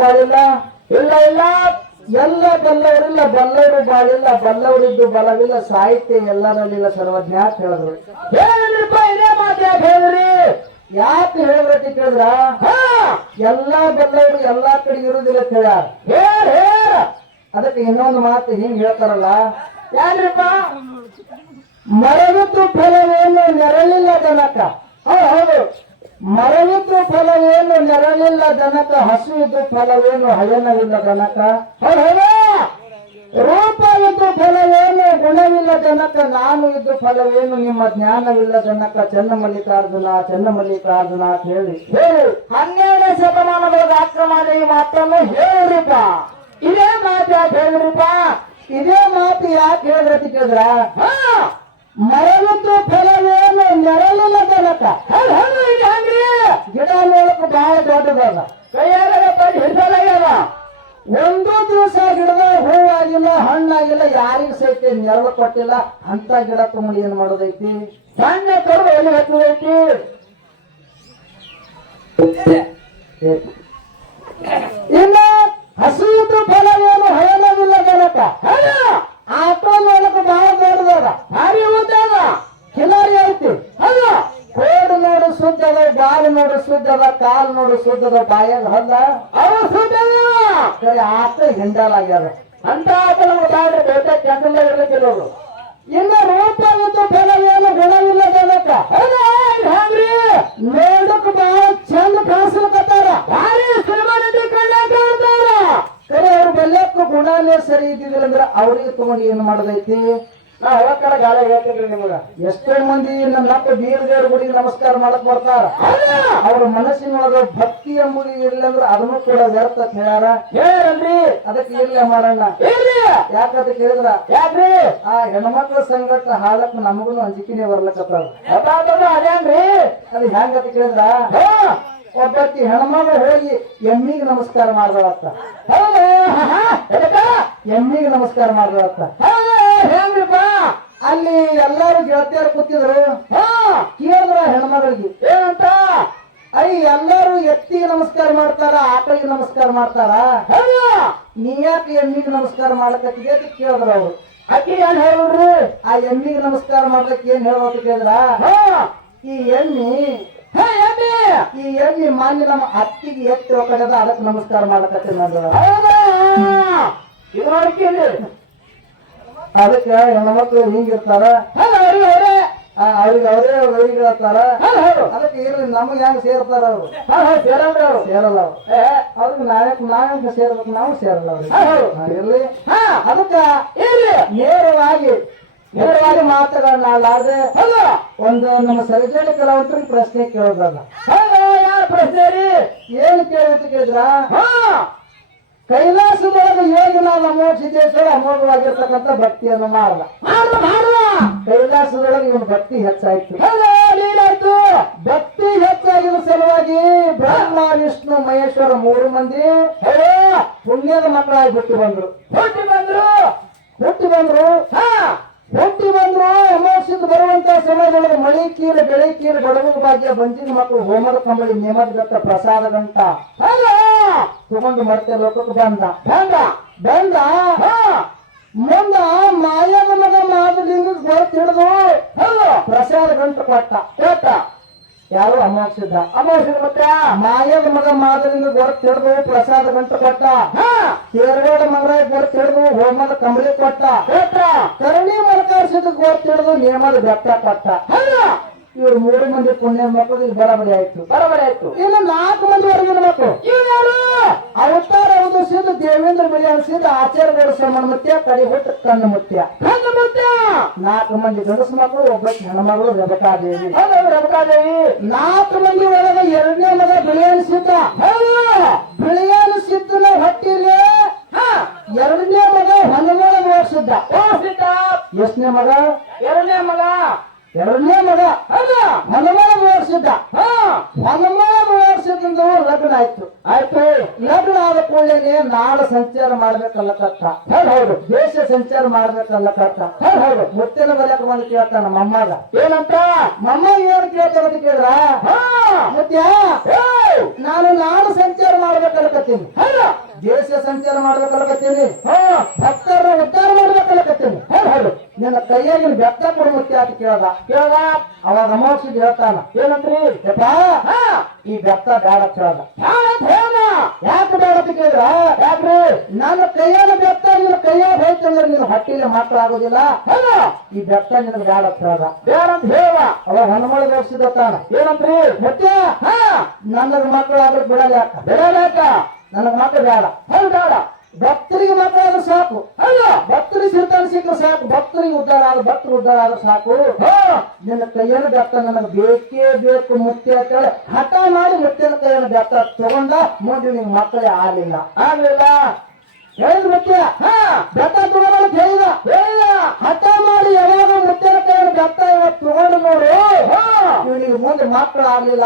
ಬಾಳಿಲ್ಲ? ಇಲ್ಲ ಇಲ್ಲ. ಎಲ್ಲ ಬಲ್ಲವರಿಲ್ಲ ಬಲ್ಲವರು ಬಾಳಿಲ್ಲ, ಬಲ್ಲವರಿದ್ದು ಬಲವಿಲ್ಲ, ಸಾಹಿತ್ಯ ಎಲ್ಲರಲ್ಲಿಲ್ಲ ಸರ್ವಜ್ಞ ಹೇಳಿದ್ರು. ಹೇಳಿದ್ರಿಪ್ಪ ಇದೇ ಮಾತು ಯಾಕೆ ಹೇಳಿದ್ರಿ? ಯಾಕೆ ಹೇಳಿದ್ರತಿ ಕೇಳಿದ್ರ? ಎಲ್ಲಾ ಬಲ್ಲವರು ಎಲ್ಲಾ ಕಡೆ ಇರುದಿಲ್ಲ ಅಂತ ಹೇಳ್ಯಾರ. ಹೇಳ ಹೇಳ. ಅದಕ್ಕೆ ಇನ್ನೊಂದು ಮಾತು ಹಿಂಗ್ ಹೇಳ್ತಾರಲ್ಲ. ಯಾರಿಪ್ಪ ಮರವಿದ್ದು ಫಲವೇನು ನೆರಳಿಲ್ಲ ಜನಕ. ಹೌದು ಹೌದು. ಮರವಿದ್ದು ಫಲವೇನು ನೆರಳಿಲ್ಲ ಜನಕ ಹಸುವಿದ್ದು ಫಲವೇನು, ಹಯನವಿಲ್ಲ ಜನಕ ರೂಪ ಇದ್ದು ಫಲವೇನು, ಗುಣವಿಲ್ಲ ಜನಕ ನಾನು ಇದ್ದು ಫಲವೇನು, ನಿಮ್ಮ ಜ್ಞಾನವಿಲ್ಲ ಜನಕ ಚೆನ್ನ ಮಲ್ಲಿಕಾರ್ಜುನ ಚೆನ್ನ ಮಲ್ಲಿಕಾರ್ಜುನ ಅಂತ ಹೇಳಿ. ಹೇಳಿ. ಹನ್ನೆರಡನೇ ಶತಮಾನದೊಳಗೆ ಆಕ್ರಮಣ ಈ ಮಾತನ್ನು ಹೇಳ್ರಿಪ್ಪ ಇದೇ ಮಾತು ಯಾಕೆ ಹೇಳಿದ್ರಿಪ್ಪ ಇದೇ ಮಾತು ಯಾಕೆ ಹೇಳ್ರಿ ಕೇಳಿದ್ರ? ಹಾ. ಮರವಿದ್ದು ಫಲವೇನು ನೆರಳಿಲ್ಲ ಜನಕ. ಹಂಗ್ರಿ. ಗಿಡ ನೋಡಕ್ ಬಹಳ ದೊಡ್ಡದಲ್ಲ ಕೈಯಾಗ ಬಂದು ಹಿಡಿಸಲಾಗ್ಯದ ಒಂದು ದಿವಸ ಗಿಡದ ಹೂವಾಗಿಲ್ಲ ಹಣ್ಣಾಗಿಲ್ಲ ಯಾರಿಗೂ ಸಹಿತ ನೆರಳು ಕೊಟ್ಟಿಲ್ಲ. ಅಂತ ಗಿಡ ತುಂಬ ಏನ್ ಮಾಡೋದೈತಿ? ಸಣ್ಣ ಕರು ಎಲ್ಲಿ ಹತ್ತದೈತಿ? ಇನ್ನ ಹಸಿರು ಫಲವೇನು ಹಯನವಿಲ್ಲ ಜನಕ. ಹೌದು. ದೊಡ್ಡದದ ಭಾರಿ ಉದ್ದಾದ ಕಿಲಾರಿ ಐತಿ. ಹೌದು. ಕೋಡು ನೋಡು ಸುದ್ದ ಅದ ಬಾಲು ನೋಡು ಸುದ್ದ ಅದ ಕಾಲು ನೋಡು ಸುದ್ದ ಅದ ಹಲ್ಲ. ಅವ ಸುದ್ದಲ್ಲ ಕರೆ ಆತ ಹಿಂಡಲಾಗ್ಯದ. ಅಂತ ಆತ ನಮ್ಗೆ ಬ್ಯಾಡ್ರಿ ಬೇಕಾ ಕೆಂಡಲ್ಲ ಇರ್ಲಿಕ್ಕಿರೋದು ಇನ್ನು ಮತ್ತು ಬೆಳವೇನು ಗುಣವಿಲ್ಲ ಜನಕ ಹಂಗ್ರಿ? ನೋಡಕ್ ಬಹಳ ಚಂದ ಕಾಣಿಸ್ಲಕತ್ತಾರ. ಭಾರಿ ಶ್ರೀಮಂತ ಕಣ್ಣ ಕಾಣ್ತಾರ ಕರೆ ಅವ್ರ ಬೆಲ್ಲಕ್ಕೂ ಗುಣನೇ ಸರಿ ಇದ್ದಿದ್ದಿಲ್ಲ ಅಂದ್ರೆ ಅವ್ರಿಗೆ ತಗೊಂಡು ಏನ್ ಮಾಡೋದೈತಿ? ನಾ ಹೋಗ್ತಾರ ಗಾಳಿ ಹೇಳ್ತೀನಿ ನಿಮಗ? ಎಷ್ಟೇ ಮಂದಿ ನನ್ನಪ್ಪ ಬೀರದೇವ್ರ ಗುಡಿಗೆ ನಮಸ್ಕಾರ ಮಾಡಕ್ ಬರ್ತಾರ. ಅವ್ರ ಮನಸ್ಸಿನೊಳಗ ಭಕ್ತಿ ಎಂಬುದು ಇರ್ಲಿ ಅಂದ್ರ ಅದನ್ನು ಕೂಡ ವ್ಯರ್ಥ ಹೇಳಾರ ಹೇಳ್ಯಾರ. ಹೇಳ್ರಿ. ಅದಕ್ಕೆ ಇರ್ಲಿ ಮಾರಣ್ಣ ಇಲ್ರಿ ಯಾಕಂತ ಕೇಳಿದ್ರ ಯಾಕ್ರಿ? ಆ ಹೆಣ್ಮಕ್ಳ ಸಂಗಟ ಹಾಳಕ್ ನಮಗೂ ಅಂಜಿಕಿನೇ ಬರ್ಲಕತ್ತಾರ ಅದೇನ್ರಿ? ಅದು ಹೆಂಗಂತ ಕೇಳಿದ್ರ? ಹಾ. ಒಬ್ಬಾಕಿ ಹೆಣ್ಮಗಳು ಹೋಗಿ ಎಮ್ಮಿಗೆ ನಮಸ್ಕಾರ ಮಾಡ್ದಳತ್ತ? ಎಮ್ಮಿಗೆ ನಮಸ್ಕಾರ ಮಾಡ್ದಳತ್ತ ಅಲ್ಲಿ ಎಲ್ಲಾರು ಗೆಳತಿಯರು ಕೂತಿದ್ರು. ಹಾ. ಕೇಳಿದ್ರ ಹೆಣ್ಮಗಳಿಗೆ. ಏನಂತ? ಅಯ್ಯ ಎಲ್ಲಾರು ಎತ್ತಿಗೆ ನಮಸ್ಕಾರ ಮಾಡ್ತಾರ ಆಕಳಿಗೆ ನಮಸ್ಕಾರ ಮಾಡ್ತಾರ? ನೀ ಯಾಕೆ ಎಮ್ಮಿಗೆ ನಮಸ್ಕಾರ ಮಾಡಕತ್ತಿದೆ ಅಂತ ಕೇಳಿದ್ರ ಅವ್ರು. ಅಕ್ಕಿ ಏನ್ ಹೇಳ್ರಿ ಆ ಎಮ್ಮಿಗೆ ನಮಸ್ಕಾರ ಮಾಡ್ಲಿಕ್ಕೆ ಏನ್ ಹೇಳೋದು ಕೇಳಿದ್ರ? ಹಾ. ಈ ಎಮ್ಮಿ ಈ ಎಮ್ಮಿ ಮಾನ್ಯ ನಮ್ಮ ಅತ್ತಿಗೆ ಎತ್ತಿ ಕಡೆದ ಅದಕ್ಕೆ ನಮಸ್ಕಾರ ಮಾಡ್ಲಕತ್ತೀನಿ ಅಂದ್ರ. ಹೌದಾ? ಇದು ಅದಕ್ಕೆ ಹೆಣ್ಮಕ್ಳು ಹಿಂಗಿರ್ತಾರ ಅವ್ರಿಗೆ ಅವರೇ ಹೌದು ಅದಕ್ಕೆ ಇರ್ಲಿ ನಮಗೆ ಹೆಂಗ್ ಸೇರ್ತಾರ ಅವ್ರು? ಸೇರಲ್ರಿ ಅವ್ರು. ಸೇರಲ್ಲ ಅವ್ರು. ಅವ್ರಿಗೆ ನಾವ್ಯಾಕೆ ನಾವ್ಯಾಕೆ ಸೇರ್ಬೇಕು? ನಾವು ಸೇರಲ್ಲ ಅವ್ರಿಗೆ. ಇರ್ಲಿ. ಹಾ. ಅದಕ್ಕ ಇರ್ಲಿ. ನೇರವಾಗಿ ನೇರವಾಗಿ ಹೌದು. ಒಂದು ನಮ್ಮ ಸರ್ಜರಿ ಕಲಾವಂತರಿಗೆ ಪ್ರಶ್ನೆ ಕೇಳೋದಲ್ಲ. ಯಾರ ಪ್ರಶ್ನೆ ರೀ? ಏನು ಕೇಳಿತ್ತು ಕೇಳಿದ್ರ? ಕೈಲಾಸದೊಳಗೆ ನಾವು ಅಮೋಘ ಸಿದ್ದೇಶ್ವರ ಅಮೋಘವಾಗಿರ್ತಕ್ಕಂಥ ಭಕ್ತಿಯನ್ನು ಮಾಡಲ್ಲ ಕೈಲಾಸದೊಳಗೆ ಇವನು ಭಕ್ತಿ ಹೆಚ್ಚಾಯ್ತು. ಲೀಲಾಯ್ತು. ಭಕ್ತಿ ಹೆಚ್ಚಾಗಿರುವ ಸಲುವಾಗಿ ಬ್ರಹ್ಮ ವಿಷ್ಣು ಮಹೇಶ್ವರ ಮೂರು ಮಂದಿ ಹೇಳೋ ಪುಣ್ಯದ ಮಕ್ಕಳಾಗಿ ಹುಟ್ಟಿ ಬಂದ್ರು. ಹುಟ್ಟಿ ಬಂದ್ರು. ಹುಟ್ಟಿ ಬಂದ್ರು. ಹಾ. ಹುಟ್ಟಿ ಬಂದ್ರು ಅಮೋಕ್ಷದ ಬರುವಂತ ಸಮಯದೊಳಗೆ ಮಳಿ ಕೀರು ಬೆಳೆ ಕೀರು ಬಡವರ ಭಾಗ್ಯ ಬಂಜಿನ ಮಕ್ಕಳು ಹೋಮದ ಕಂಬಳಿ ನೇಮದ ಪ್ರಸಾದದಂತ ಹೌದು. ತಗೊಂಡು ಮತ್ತೆ ಲೋಕಕ್ಕೆ ಬಂದ. ಬಂದ. ಬಂದ? ಹಾ. ಮುಂದ ಮಾಯದ ಮಗ ಮಾದಲಿಂಗ ಗೊತ್ತ ಹಿಡಿದು ಪ್ರಸಾದ ಗಂಟು ಕೊಟ್ಟ. ಕೊಟ್ಟ. ಯಾರು ಅಮಾವಾಸ್ಯದ. ಅಮಾವಾಸ್ಯದ ಮತ್ತೆ? ಮಾಯದ ಮಗ ಮಾದಲಿಂಗ ಗೊತ್ತ ಹಿಡಿದು ಪ್ರಸಾದ ಗಂಟು ಕೊಟ್ಟ. ಹಾ. ಕೇರಗೋಡ ಮಗರ ಗೊತ್ತ ಹಿಡಿದು ಹೋಮದ ಕಂಬಳಿ ಕೊಟ್ಟ. ಕೊಟ್ಟ. ಕರಣಿ ಮರಕಾರ್ಸಿದ ಗೊತ್ತ ಹಿಡಿದು ನೇಮದ ಬೆಟ್ಟ ಕೊಟ್ಟ. ಇವ್ರು ಮೂರು ಮಂದಿ ಪುಣ್ಯ ಮಕ್ಕಳು ಇಲ್ಲಿ ಬರಬರಿ ಆಯ್ತು. ಬರಬರಿ ಆಯ್ತು. ಇನ್ನು ನಾಲ್ಕು ಮಂದಿ ಹೊರಗಿನ ಮಕ್ಕಳು. ಇವ್ರು ಅವತಾರ ಒಂದು ಸಿದ್ಧ ದೇವೇಂದ್ರ ಬಲಿ ಸಿದ್ಧ ಆಚಾರ್ಯಗಳ ಶ್ರಮಣ ಮುತ್ಯ ಕಡಿ ಹುಟ್ಟು ಕಣ್ಣು ಮುತ್ಯ. ಕಣ್ಣು ಮುತ್ಯ? ನಾಲ್ಕು ಮಂದಿ ಗಂಡಸು ಮಕ್ಕಳು ಒಬ್ಬ ಹೆಣ್ಮಗಳು ರೇವಕಾದೇವಿ ಹೌದು ರಮಕಾದೇವಿ ನಾಲ್ಕು ಮಂದಿ ಒಳಗ ಎರಡನೇ ಮಗ ಬಿಳಿಯನ್ ಸಿದ್ಧ. ಬಿಳಿಯನ್ ಸಿದ್ಧನ ಹೊಟ್ಟಿಲಿ ಹಾ. ಎರಡನೇ ಮಗ ಹನುಮಾನ ಓಡಿಸಿದ್ದ ಓಡಿಸಿದ್ದ ಎಷ್ಟನೇ ಮಗ? ಎರಡನೇ ಮಗ. ಎರಡನೇ ಮಗ. ಹನುಮಾನ ಮೂವರ್ಸಿದ್ದ ಹಾ. ಹನುಮಾನ ಓಡಿಸಿದ್ದು ಲಗ್ನ ಆಯ್ತು. ಆಯ್ತು. ಲಗ್ನ ಆದ ಕೂಡಲೇ ನಾಳ ಸಂಚಾರ ಮಾಡ್ಬೇಕಲ್ಲ ಕತ್ತ ಹೌದು ದೇಶ ಸಂಚಾರ ಮಾಡ್ಬೇಕಲ್ಲ ಕತ್ತ ಹೌದು ಮುತ್ತಿನ ಬಲಕ್ಕೆ ಬಂದು ಕೇಳ್ತಾನ ಮಮ್ಮಗ ಏನಂತ? ಮಮ್ಮ ಏನ್ ಕೇಳ್ತಾರ ಅಂತ ಕೇಳಿದ್ರ? ಹಾ. ಮುತ್ಯ! ನಾನು ನಾಡು ಸಂಚಾರ ಮಾಡ್ಬೇಕಲ್ಲ ಕತ್ತೀನಿ ದೇಶ ಸಂಚಾರ ಮಾಡ್ಬೇಕಲ್ಲಕತ್ತೀನಿ? ಭಕ್ತರ ಉದ್ಧಾರ ಮಾಡ್ಬೇಕಲ್ಲಕತ್ತೀನಿ. ಹೇಳು ನಿನ್ನ ಕೈಯಾಗಿನ ಬೆತ್ತ ಕೊಡುವಂತೆ ಅಂತ ಕೇಳ್ದ. ಕೇಳ್ದ? ಅವಾಗ ಅಮೋಕ್ಷ ಹೇಳ್ತಾನ. ಏನಂತ್ರಿ ಯಪ್ಪ ಈ ಬೆತ್ತ ಬೇಡ ಕೇಳ್ದ. ಯಾಕೆ ಬೇಡ ಕೇಳಿದ್ರ? ಯಾಕ್ರಿ? ನನ್ನ ಕೈಯಾಗ ಬೆತ್ತ ನಿನ್ನ ಕೈಯಾಗ ಹೋಯ್ತಂದ್ರೆ ನಿನ್ನ ಹಟ್ಟಿಲಿ ಮಾತ್ರ ಹೌದು. ಈ ಬೆತ್ತ ನಿನ್ನ ಬೇಡ ಕೇಳ್ದ. ಬೇಡ ಅಂತ ಹೇಳ ಅವಾಗ ಹನುಮಳ ದೇವಸ್ಥಾನ ಏನಂತ್ರಿ ಮತ್ತೆ ಹಾ ನನಗ ಮಕ್ಕಳಾದ್ರೆ ಬಿಡಲ್ಲ ಯಾಕ ಬಿಡಬೇಕ ನನಗ ಮಾತ್ರ ಬೇಡ. ಹೌದು ಬೇಡ. ಭಕ್ತರಿಗೆ ಮಕ್ಕಳಾದ್ರೆ ಸಾಕು. ಅಲ್ಲ ಭಕ್ತರಿಗೆ ಸಿರ್ತಾನ ಸಿಕ್ಕರೆ ಸಾಕು. ಭಕ್ತರಿಗೆ ಉದ್ಧಾರ ಆದ್ರೆ ಭಕ್ತರು ಉದ್ಧಾರ ಆದ್ರೆ ಸಾಕು. ನಿನ್ನ ಕೈಯನ್ನು ಬೆತ್ತ ನನಗೆ ಬೇಕೇ ಬೇಕು ಮುತ್ತೆ ಅಂತೇಳಿ ಹಠ ಮಾಡಿ ಮುತ್ತಿನ ಕೈಯನ್ನು ಬೆತ್ತ ತಗೊಂಡ ಮುಂದೆ ನಿನ್ ಮಕ್ಕಳೇ ಆಗಲಿಲ್ಲ. ಆಗ್ಲಿಲ್ಲ. ಹೇಳಿದ ಮುಖ್ಯ. ಹಾ. ಬೆತ್ತ ತಗೊಂಡ ಹೇಳಿದ ಹೇಳಿದ ಹಠ ಮಾಡಿ ಯಾವಾಗ ಕೈಯನ್ನು ಬೆತ್ತ ಇವತ್ತು ತಗೊಂಡು ನೋಡು. ಹಾ. ಇವನಿಗೆ ಮುಂದೆ ಮಕ್ಕಳು ಆಗ್ಲಿಲ್ಲ.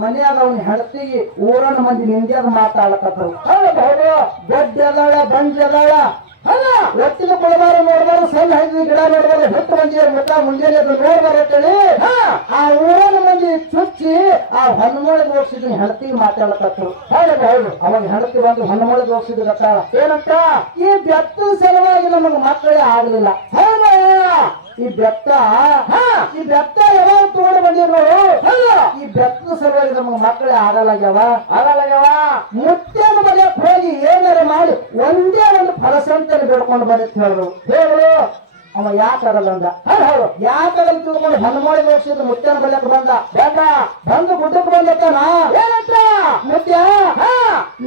ಮನ್ಯಾಗ ಅವನ ಹೆಂಡತಿಗೆ ಊರನ್ನ ಮಂದಿ ನಿಂದ್ಯಾಗ ಮಾತಾಡಕತ್ತರು. ಹೌದು ಗಡ್ಡಿ ಅದಾಳ ಬಂಜಿ ಅದಾಳ ಕೊಳಬಾರ ಕೊಡಬಾರ ನೋಡ್ಬಾರ ಸಣ್ಣ ಹೈದಿ ಗಿಡ ನೋಡಬಾರ ಹೊತ್ತು ಮಂದಿ ಮುಖ ಮುಂಜಾನೆ ಅದು ನೋಡಬಾರ ಅಂತೇಳಿ ಹಾ. ಆ ಊರನ್ನ ಮಂದಿ ಚುಚ್ಚಿ ಆ ಹನುಮಳಿಗೆ ಹೋಗ್ಸಿದ್ನ ಹೆಣತಿ ಮಾತಾಡಕತ್ತರು ಹೌದು ಹೌದು. ಅವಾಗ ಹೆಂಡತಿ ಬಂದು ಹನುಮಳಿಗೆ ಹೋಗ್ಸಿದ್ರು ಅತ್ತಾಳ ಏನಂತ? ಈ ಬೆತ್ತ ಸಲುವಾಗಿ ನಮಗೆ ಮಕ್ಕಳೇ ಆಗಲಿಲ್ಲ. ಹೌದ? ಈ ಬೆತ್ತ ಹಾ. ಈ ಬೆತ್ತ ಯಾವಾಗ ತಗೊಂಡು ಬಂದಿರ್ ನಾವು ಈ ಬೆತ್ತದ ಸಲುವಾಗಿ ನಮಗೆ ಮಕ್ಕಳೇ ಆಗಲ್ಲಾಗ್ಯಾವ ಆಗಲ್ಲಗ್ಯವ ಮುತ್ತೇನ ಬಲಿಯಕ್ ಹೋಗಿ ಏನಾರ ಮಾಡಿ ಒಂದೇ ಒಂದು ಫಲಸಂತನ ಬಿಡ್ಕೊಂಡು ಬಂದಿತ್ತು ಹೇಳಿದ್ರು ಹೇಳು. ಅವ ಯಾಕಲ್ಲ ಅಂದ? ಹೌದು ಯಾಕಾಗಲ್ಲ ತಿಳ್ಕೊಂಡು ಹನುಮಾಳಿ ಹೋಗ್ಸಿದ್ರು ಮುತ್ತೇನ ಬಲಿಯಕ್ ಬಂದ? ಬೇಡ ಬಂದು ಗುಡ್ಡಕ್ಕೆ ಬಂದತ್ತಾನ ಏನಂತ? ಮುತ್ಯ ಹಾ.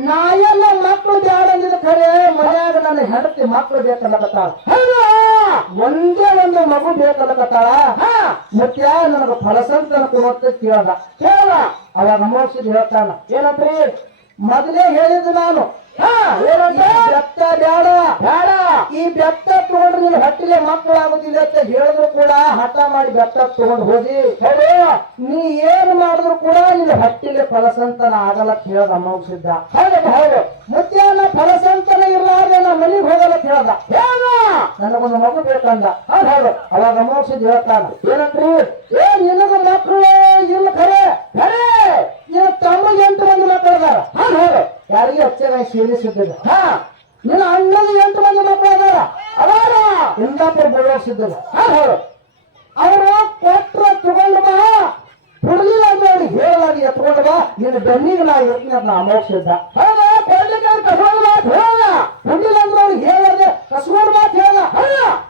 ನಾಯೆಲ್ಲ ಮಕ್ಕಳು ಬ್ಯಾಡ ಅಂದಿದ ಖರೆ ಮನ್ಯಾಗ ನನ್ನ ಹೆಂಡತಿ ಮಕ್ಕಳು ಬೇಕಲ್ಲ ಹೌದು. ಒಂದೇ ಒಂದು ಮಗು ಬೇಕಲ್ಲಕತ್ತಾಳ ಹಾ. ಮುಖ್ಯ ನನಗ ಫಲಸಂತನ ಕೊಡುತ್ತೆ ಕೇಳ್ದ? ಹೇಳ ಅವಾಗ ಮೋಕ್ಷಿದ್ ಹೇಳ್ತಾನ ಏನಂತ್ರಿ ಮೊದಲೇ ಹೇಳಿದ್ದು ನಾನು. ಬೆತ್ತ ಬ್ಯಾಡ. ಬೇಡ ಈ ಬೆತ್ತ ತಗೊಂಡ್ರೆ ನೀನು ಹಟ್ಟಿಲೆ ಮಕ್ಕಳಾಗುದಿಲ್ಲ ಅಂತ ಹೇಳಿದ್ರು ಕೂಡ ಹಠ ಮಾಡಿ ಬೆತ್ತ ತಗೊಂಡು ಹೋಗಿ ಹೌದು. ನೀ ಏನ್ ಮಾಡಿದ್ರು ಕೂಡ ನಿನ್ನ ಹಟ್ಟಿಲೆ ಫಲಸಂತನ ಆಗಲ್ಲ ಅಂತ ಹೇಳ್ದ ಸಿದ್ಧ ಹೌದು ಹೌದು. ಮುತ್ಯಾನ ಫಲಸಂತ ನಾ ಹೋಗಲ್ಲ ಅಂತ ಹೇಳ್ದ. ಹೇಳ ನನಗೊಂದು ಮಗು ಬೇಕಂದ ಹೌದು ಹೌದು. ಅವಾಗ ಅಮೋಕ್ಷಿದ್ ಹೇಳ್ತಾನ. ಏನಂತ್ರಿ? ಏ ಇಲ್ಲದ ಮಕ್ಕಳು ಇಲ್ಲ ಖರೆ. ಖರೆ. ನಿನ್ನ ತಮ್ಮಗೆ ಎಂಟು ಮಂದಿ ಮಕ್ಕಳದಾರ ಹೌದು ಹೌದು. ಯಾರಿಗೆ ಹೆಚ್ಚಾಗಿ ಸೇರಿಸಿದ್ದ ಹಾ. ನಿನ್ನ ಅಣ್ಣದ ಎಂಟು ಮಂದಿ ಮಕ್ಕಳು ಅದಾರ. ಅದಾರ. ಇಂದಾಪುರ ಬೋಳಿಸಿದ್ದ ಹೌದು ಹೌದು. ಅವರು ಕೊಟ್ರ ತಗೊಂಡು ಬಾ. ಹುಡುಗಿಲ್ಲ ಅಂತ ಅವ್ರಿಗೆ ಹೇಳಲಾಗಿ ಎತ್ಕೊಂಡು ಬಾ. ನಿನ್ನ ಬೆನ್ನಿಗೆ ನಾ ಇರ್ತೀನಿ ಅಂತ ನಾ ಅಮೋಕ್ಷಿದ್ದ. ಹೌದು. ಕೊಡ್ಲಿಕ್ಕೆ ಕಸೋದು ಹುಡುಗಿಲ್ಲ ಅಂದ್ರೆ ಅವ್ರಿಗೆ ಹೇಳದೆ ಕಸ್ಕೊಂಡು ಮಾತು ಹೇಳ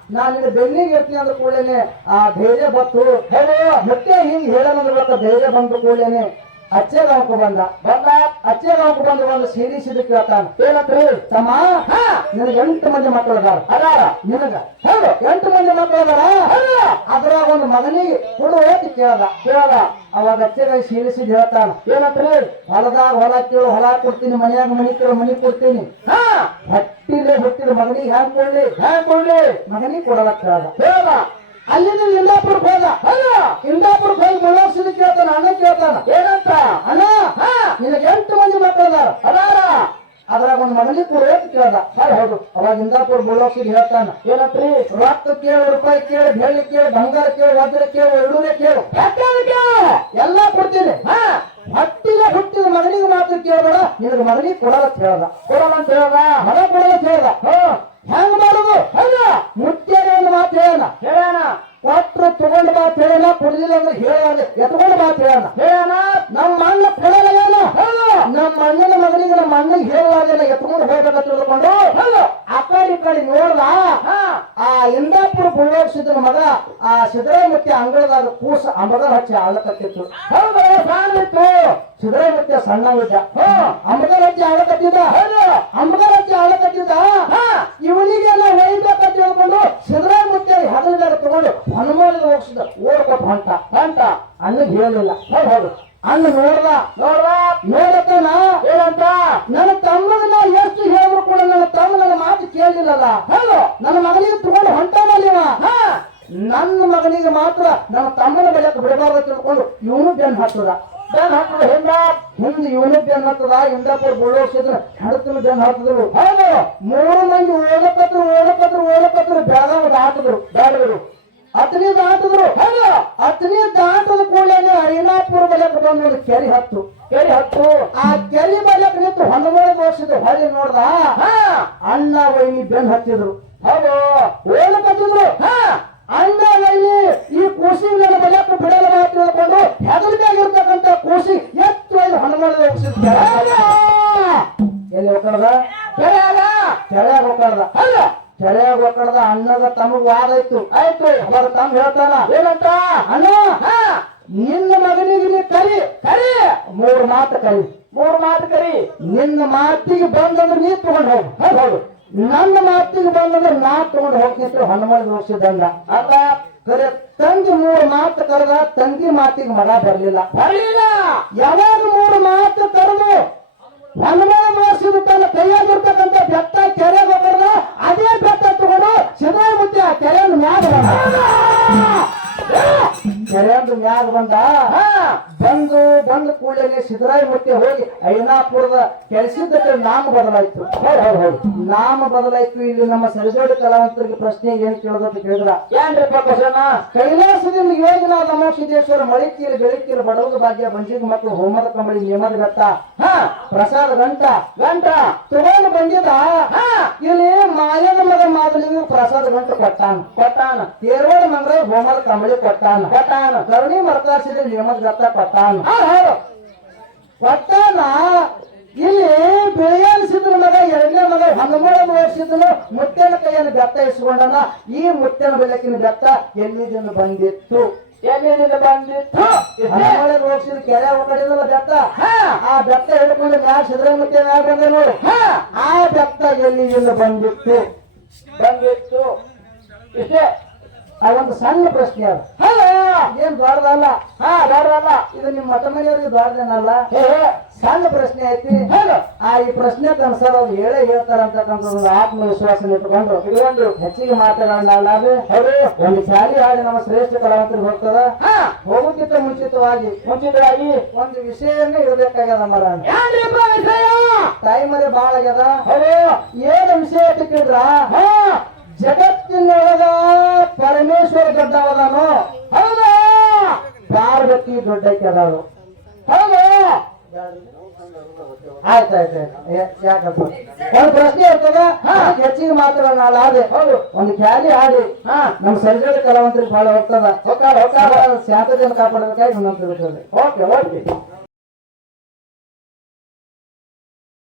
ಹೌದು ನಾ ನಿನ್ನ ಬೆನ್ನಿಗೆ ಇರ್ತೀನಿ ಅಂದ ಕೂಡಲೇನೆ ಆ ಧೈರ್ಯ ಬತ್ತು ಹೇಳೋ, ಮತ್ತೆ ಹಿಂಗ್ ಹೇಳೋದ್ರ ಧೈರ್ಯ ಬಂದ್ರು ಕೂಡಲೇನೆ ಅಚ್ಚೆ ಗಾಂಕು ಬಂದ. ಬಂದ ಅಚ್ಚೆ ಗಾಂಕು ಬಂದು ಒಂದು ಸೀರಿಸಿದ ಕೇಳ್ತಾನ. ಏನತ್ರಿ? ತಮ್ಮ, ಹಾ, ನಿನಗೆ ಎಂಟು ಮಂದಿ ಮಕ್ಕಳು ಅದಾರ. ಅದಾರ? ನಿನಗ. ಹೇಳು, ಎಂಟು ಮಂದಿ ಮಕ್ಕಳು ಅದಾರ? ಅದ್ರಾಗ ಒಂದು ಮಗನಿಗೆ ಕೊಡು ಅಂತ ಕೇಳ್ದ. ಕೇಳದ, ಅವಾಗ ಅಚ್ಚೆಗಾಗಿ ಸೀರಿಸಿದ್ ಹೇಳ್ತಾನ. ಏನಂತ್ರಿ? ಹೊಲದಾಗ ಹೊಲ ಕೇಳು, ಹೊಲ ಕೊಡ್ತೀನಿ, ಮನ್ಯಾಗ ಮನಿ ಕೇಳು, ಮನಿ ಕೊಡ್ತೀನಿ. ಹಟ್ಟಿಲೆ ಹುಟ್ಟಿದ ಮಗನಿಗೆ ಹ್ಯಾಂಗ್ ಕೊಡ್ಲಿ? ಹ್ಯಾಂಗ್ ಕೊಡ್ಲಿ? ಮಗನಿಗೆ ಕೊಡಲ್ಲ ಕೇಳ್ದ ಹೇಳ ಅಲ್ಲಿಂದ ಇಂದಾಪುರಕ್ಕೆ ಹೋದ. ಅಲ್ಲ ಇಂದಾಪುರಕ್ಕೆ ಹೋಗಿ ಮುಳ್ಳಾರ್ಸಿದ ಕೇಳ್ತಾನ ಅಣ್ಣ ಕೇಳ್ತಾನ. ಏನಂತ? ಅಣ್ಣ ನಿನಗೆ ಎಂಟು ಮಂದಿ ಮಕ್ಕಳದಾರ. ಅದಾರ. ಅದ್ರಾಗ ಒಂದು ಮಗನಿ ಕೂಡ ಅಂತ ಕೇಳ್ದ. ಹೌದು ಹೌದು. ಅವಾಗ ಇಂದಾಪುರ ಮುಳ್ಳಾರ್ಸಿದ್ ಹೇಳ್ತಾನ ಏನಂತ್ರಿ ರೊಕ್ಕ ಕೇಳು ರೂಪಾಯಿ ಕೇಳು ಬೆಳ್ಳಿ ಕೇಳು ಬಂಗಾರ ಕೇಳು ವಜ್ರ ಕೇಳು ಎರಡೂರೇ ಕೇಳು. ಎಲ್ಲ ಎಲ್ಲಾ ಕೊಡ್ತೀನಿ. ಹಾ. ಹಟ್ಟಿಲೆ ಹುಟ್ಟಿದ ಮಗನಿಗೆ ಮಾತ್ರ ಕೇಳಬೇಡ ನಿನಗೆ ಮಗನಿಗೆ ಕೊಡಲ್ಲ ಹೇಳ್ದ. ಕೊಡಲ್ಲ ಅಂತ ಹೇಳ್ದ? ಮಗ ಕೊಡಲ್ಲ ಹೇಳ್ದ. ಹ್ಮ್. ಹೆಂಗ್ ಮಾಡುದು? ಹೌದಾ ಮುತ್ಯಾರ ಒಂದು ಮಾತು ಹೇಳೋಣ ಹೇಳೋಣ ಕೊಟ್ರು ತಗೊಂಡು ಮಾತು ಹೇಳಲ್ಲ ಕೊಡಲಿಲ್ಲ ಅಂದ್ರೆ ಹೇಳೋಣ ಎತ್ಕೊಂಡು ಮಾತು ಹೇಳೋಣ ಹೇಳೋಣ ನಮ್ಮ ಅಣ್ಣ ಹೌದು. ನಮ್ಮ ಅಣ್ಣನ ಮಗನಿಗೆ ನಮ್ಮ ಅಣ್ಣಗೆ ಹೇಳಲಾಗೇನ ಎತ್ಕೊಂಡು ಹೋಗ್ಬೇಕಂತ ತಿಳ್ಕೊಂಡು ಆ ಕಡೆ ಈ ಕಡೆ ನೋಡ್ದ ಆ ಇಂದಾಪುರ ಬುಳ್ಳೋಡ್ಸಿದ ಮಗ ಆ ಸಿದ್ದರಾಮತ್ಯ ಅಂಗಳದಾಗ ಕೂಸ ಮಗ ಹಚ್ಚಿ ಆಳಕತ್ತಿತ್ತು ಹೌದು ಸಾಲಿತ್ತು ಸಿದ್ದರಾಮತ್ಯ ಸಣ್ಣ ಇದ್ದ ಹ್ಮ್. ಅಂಬಗಲ್ ಆಡಕತ್ತಿದ್ದ ಆಳಕತ್ತಿದ್ದ ಹಾ. ಇವನಿಗೆಲ್ಲ ಹೊಯ್ಬೇಕಂತ ಹೇಳ್ಕೊಂಡು ಸಿದ್ದರಾಮತ್ಯ ಹೆಗಲಿದಾಗ ತಗೊಂಡು ಹನುಮಾನಿಗೆ ಹೋಗ್ಸಿದ. ಓಡ್ಕೊಟ್ಟು ಹೊಂಟ ಹೊಂಟ ಅನ್ನ ಹೇಳಿಲ್ಲ. ಹೌದು ಹೌದು ಅಣ್ಣ ನೋಡ್ದ. ನೋಡ್ರ ನೋಡಕ್ಕನ ಏನಂತ? ನನ್ನ ತಮ್ಮನ ನಾ ಎಷ್ಟು ಹೇಳಿದ್ರು ಕೂಡ ನನ್ನ ತಮ್ಮ ನನ್ನ ಮಾತು ಕೇಳಲಿಲ್ಲಲ್ಲ. ಹೌದು. ನನ್ನ ಮಗನಿಗೆ ತಗೊಂಡು ಹೊಂಟಾನಲ್ಲಿವ ಹಾ. ನನ್ನ ಮಗನಿಗೆ ಮಾತ್ರ ನನ್ನ ತಮ್ಮನ ಬೆಳಕ ಬಿಡಬಾರ್ದು ತಿಳ್ಕೊಂಡು ಇವನು ಬೆನ್ ಹತ್ತದ. ಬೆನ್ ಹಾಕಿದ ಹಿಂದ ಹಿಂದೆ ಇವನು ಬೆನ್ ಹತ್ತದ? ಇಂದಾಪುರ ಬುಳ್ಳೋಸಿದ್ರ ಹೆಡತನ ಬೆನ್ ಹತ್ತದ್ರು. ಹೌದು ಮೂರು ಮಂದಿ ಓಡಕತ್ರು ಓಡಕತ್ರು ಓಡಕತ್ರು ಬೆಳಗಾವ ದಾಟದ್ರು ಬೇಡದ್ರು ಅತನಿ ದಾಟದ್ರು ಹೌದು. ಅತನಿ ದಾಟದ ಕೂಡಲೇ ಐನಾಪುರ ಬಲಕ್ ಬಂದ ಒಂದು ಕೆರೆ ಹತ್ತು. ಕೇಳಿ ಹತ್ತು. ಆ ಕೆರೆ ಬಲಕ್ ನಿಂತು ಹೊಂದಮೂಳ ದೋಷದ ಹೊಳಿ ನೋಡ್ದ? ಹಾ. ಅಣ್ಣ ವೈನಿ ಬೆನ್ ಹತ್ತಿದ್ರು. ಹೌದು. ಓಡಕತ್ತಿದ್ರು ಹಾ. ವೈನಿ ಈ ಕೂಸಿ ನನ್ನ ಬಲಕ್ ಬಿಡಲ ಮಾತು ಹೇಳ್ಕೊಂಡು ಹೆದರಿಕಾಗಿರ್ತಕ್ಕಂಥ ಕೂಸಿ ಎತ್ತು ಐದು ಹನುಮಾನ ಎಲ್ಲಿ ಒಕ್ಕಡದ ಕೆರೆಯಾಗ ಕೆರೆಯಾಗ ಒಕ್ಕಡದ ಹೌದು. ಕೆರೆಯಾಗ ಒಕ್ಕಡದ ಅಣ್ಣದ ತಮಗ್ ವಾದ ಇತ್ತು. ಆಯ್ತು ಅವರ ತಮ್ಮ ಹೇಳ್ತಾನ. ಏನಂತ? ಅಣ್ಣ ಹಾ. ನಿನ್ನ ಮಗನಿಗೆ ನೀ ಕರಿ. ಕರಿ. ಮೂರು ಮಾತು ಕರಿ. ಮೂರು ಮಾತು ಕರಿ. ನಿನ್ನ ಮಾತಿಗೆ ಬಂದಂದ್ರೆ ನೀ ತಗೊಂಡು ಹೋಗು. ಹೌದು. ನನ್ನ ಮಾತಿಗೆ ಬಂದಂದ್ರೆ ನಾ ತಗೊಂಡು ಹೋಗ್ತಿದ್ರು ಹನುಮಾನ್ ದೋಷದಂಗ ಅಲ್ಲ ಕರೆ ತಂಗಿ ಮೂರು ಮಾತು ಕರೆದ ತಂಗಿ ಮಾತಿಗೆ ಮಗ ಬರ್ಲಿಲ್ಲ. ಬರಲಿಲ್ಲ! ಯಾವಾಗ ಮೂರು ಮಾತು ಕರೆದು ಹನುಮಾನ ದೋಷದ ತನ್ನ ಕೈಯಾಗಿರ್ತಕ್ಕಂಥ ಬೆತ್ತ ಕೆರೆ ಕರೆದ ಅದೇ ಬೆತ್ತ ತಗೊಂಡು ಸಿದ್ಧಾಯ ಮುತ್ತಿ ಆ ಕೆರೆಯನ್ನು ಮ್ಯಾಗ ಬಂದ. ಮ್ಯಾಗ ಬಂದ. ಹಾ. ಬಂದು ಬಂದ ಕೂಡಲೇ ಸಿದ್ದರಾಯ ಮುತ್ತಿ ಕೆಲ್ಸಿದ್ದಕ್ಕೆ ನಾಮ ಬದಲಾಯ್ತು. ಹೌದು ಹೌದು ಹೌದು. ನಾಮ ಬದಲಾಯ್ತು. ಇಲ್ಲಿ ನಮ್ಮ ಸರಿಜೋಡಿ ಕಲಾವಂತರಿಗೆ ಪ್ರಶ್ನೆ ಏನ್ ಕೇಳೋದಂತ ಕೇಳಿದ್ರ? ಏನ್ರಿಪ್ಪ ಕ್ವಶನ ಕೈಲಾಸದಿಂದ ನಮ್ಮ ಸಿದ್ದೇಶ್ವರ ಮಳಿಕೀರು ಬೆಳಿಕೀರು ಬಡವದ ಭಾಗ್ಯ ಬಂಜಿದ ಮಕ್ಕಳು ಹೋಮದ ಕಂಬಳಿ ನೇಮದ ಗತ್ತ ಹಾ. ಪ್ರಸಾದ ಗಂಟ ಗಂಟ ತಗೊಂಡು ಬಂದಿದ ಇಲ್ಲಿ ಮಾಯದ ಮಗ ಮಾದಲಿಂದ ಪ್ರಸಾದ ಗಂಟ ಕೊಟ್ಟಾನ. ಕೊಟ್ಟಾನ. ತೇರ್ವಾಡ ಮಂದ್ರೆ ಹೋಮದ ಕಂಬಳಿ ಕೊಟ್ಟಾನ. ಕೊಟ್ಟಾನ. ಕರುಣಿ ಮರ್ಕಾಸಿದ ನೇಮದ ಗತ್ತ ಕೊಟ್ಟಾನ. ಕೊಟ್ಟಾನ. ಇಲ್ಲಿ ಬಿಳಿಯನ್ ಮಗ ಎರಡನೇ ಮಗ ಹನ್ನೊಂದು ವರ್ಷದನು ಮುತ್ತೇನ ಕೈಯನ್ನು ಬೆತ್ತ ಇಸ್ಕೊಂಡನ ಈ ಮುತ್ತೇನ ಬೆಳಕಿನ ಬೆತ್ತ ಎಲ್ಲಿದಿಂದ ಬಂದಿತ್ತು? ಎಲ್ಲಿಂದ ಬಂದಿತ್ತು. ಹನುಮೂಲ ವರ್ಷದ ಕೆರೆ ಒಳಗಡೆದಲ್ಲ ಬೆತ್ತ. ಹಾ. ಆ ಬೆತ್ತ ಹಿಡ್ಕೊಂಡು ಮ್ಯಾಲ ಸಿದ್ರ ಮುತ್ತೆ ಮ್ಯಾಲ ಬಂದ ನೋಡು ಆ ಬೆತ್ತ ಎಲ್ಲಿದಿಂದ ಬಂದಿತ್ತು? ಬಂದಿತ್ತು. ಇಷ್ಟೇ. ಆ ಒಂದು ಸಣ್ಣ ಪ್ರಶ್ನೆ ಅದು. ಹೌದು? ಏನ್ ದೊಡ್ಡದಲ್ಲ? ಹಾ ದೊಡ್ಡದಲ್ಲ. ಇದು ನಿಮ್ಮ ಮಠ ಮನೆಯವರಿಗೆ ದೊಡ್ಡದೇನಲ್ಲ? ಸಣ್ಣ ಪ್ರಶ್ನೆ ಐತಿ. ಆ ಈ ಪ್ರಶ್ನೆ ಅನ್ಸರ್ ಅವ್ರು ಹೇಳೇ ಹೇಳ್ತಾರ ಆತ್ಮವಿಶ್ವಾಸ ಇಟ್ಕೊಂಡು ಇದೊಂದು ಹೆಚ್ಚಿಗೆ ಮಾತುಗಳನ್ನ ಒಂದು ಶಾಲಿ ಹಾಡಿ ನಮ್ಮ ಶ್ರೇಷ್ಠ ಕಲಾವಂತರಿಗೆ ಹೋಗ್ತದ ಹಾ. ಹೋಗುತ್ತಿದ್ದ ಮುಂಚಿತವಾಗಿ ಮುಂಚಿತವಾಗಿ. ಒಂದು ವಿಷಯನೇ ಇರಬೇಕಾಗ್ಯದ ಮರ. ಟೈಮ್ ಅದೇ ಬಾಳ ಆಗ್ಯದ. ಹೌದು. ಏನು ವಿಷಯ ಇಟ್ಟಿದ್ರ ಹಾ. ಜಗತ್ತಿನೊಳಗ ಪರಮೇಶ್ವರ ದೊಡ್ಡವದನು ಹೌದಾ. ಪಾರ್ವತಿ ದೊಡ್ಡಕ್ಕೆ ಅದಾಳು. ಆಯ್ತಾಯ್ತು ಯಾಕಪ್ಪ? ಒಂದು ಪ್ರಶ್ನೆ ಇರ್ತದ ಹೆಚ್ಚಿಗೆ ಮಾತ್ರ ನಾಳೆ ಹೌದು. ಒಂದು ಖ್ಯಾಲಿ ಆಡಿ ಹಾ. ನಮ್ಮ ಸರ್ಜರಿ ಕಲಾವಂತರಿಗೆ ಬಹಳ ಹೋಗ್ತದ. ಹೋಗ್ತಾರ ಶಾಂತತೆಯನ್ನು ಕಾಪಾಡಬೇಕಾಗಿ ಇನ್ನೊಂದು ತಿಳ್ಕೊಳ್ಳಿ ಓಕೆ ಓಕೆ.